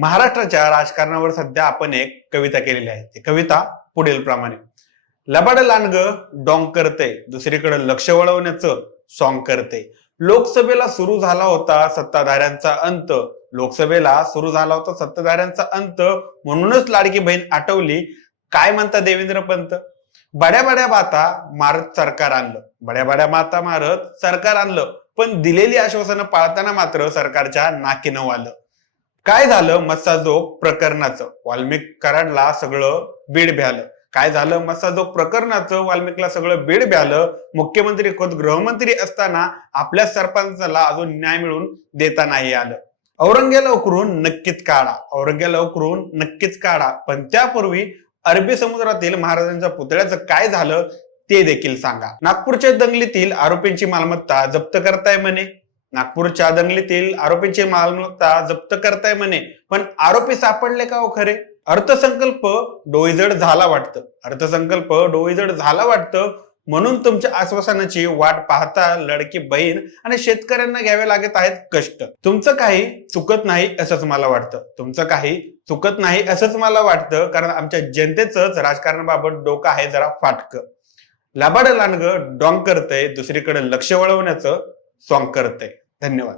महाराष्ट्राच्या राजकारणावर सध्या आपण एक कविता केलेली आहे. ती कविता पुढील प्रमाणे: लबाड लांडग डॉंग करते, दुसरीकडे लक्ष वळवण्याचं सॉंग करते. लोकसभेला सुरू झाला होता सत्ताधाऱ्यांचा अंत, लोकसभेला सुरू झाला होता सत्ताधाऱ्यांचा अंत, म्हणूनच लाडकी बहीण आठवली. काय म्हणता देवेंद्र पंत? बड्या बड्या बाता मारत सरकार आणलं, बड्या बड्या बाता मारत सरकार आणलं, पण दिलेली आश्वासनं पाळताना मात्र सरकारच्या नाकी नऊ आलं. काय झालं मस्साजोग प्रकरणाचं? वाल्मिक कराडला सगळं बीड भ्यालं. काय झालं मस्साजोग प्रकरणाचं? वाल्मिकला सगळं बीड भ्यालं. मुख्यमंत्री खुद गृहमंत्री असताना आपल्या सरपंचाला अजून न्याय मिळून देता नाही आलं. औरंग्याला उकरून नक्कीच काढा, औरंग्याला उकरून नक्कीच काढा, पण त्यापूर्वी अरबी समुद्रातील महाराजांच्या पुतळ्याचं काय झालं ते देखील सांगा. नागपूरच्या दंगलीतील आरोपींची मालमत्ता जप्त करताय म्हणे, नागपूरच्या दंगलीतील आरोपींची मालमत्ता जप्त करताय म्हणे, पण आरोपी सापडले का हो खरे? अर्थसंकल्प डोईजड झाला वाटतं, अर्थसंकल्प डोईजड झाला वाटतं, म्हणून तुमच्या आश्वासनाची वाट पाहता लाडकी बहीण आणि शेतकऱ्यांना घ्यावे लागत आहेत कष्ट. तुमचं काही चुकत नाही असंच मला वाटतं, तुमचं काही चुकत नाही असंच मला वाटतं, कारण आमच्या जनतेचंच राजकारणाबाबत डोकं आहे जरा फाटकं. लबाड लांडग डॉंग करतंय, दुसरीकडे लक्ष वळवण्याचं सॉंग करतंय. धन्यवाद.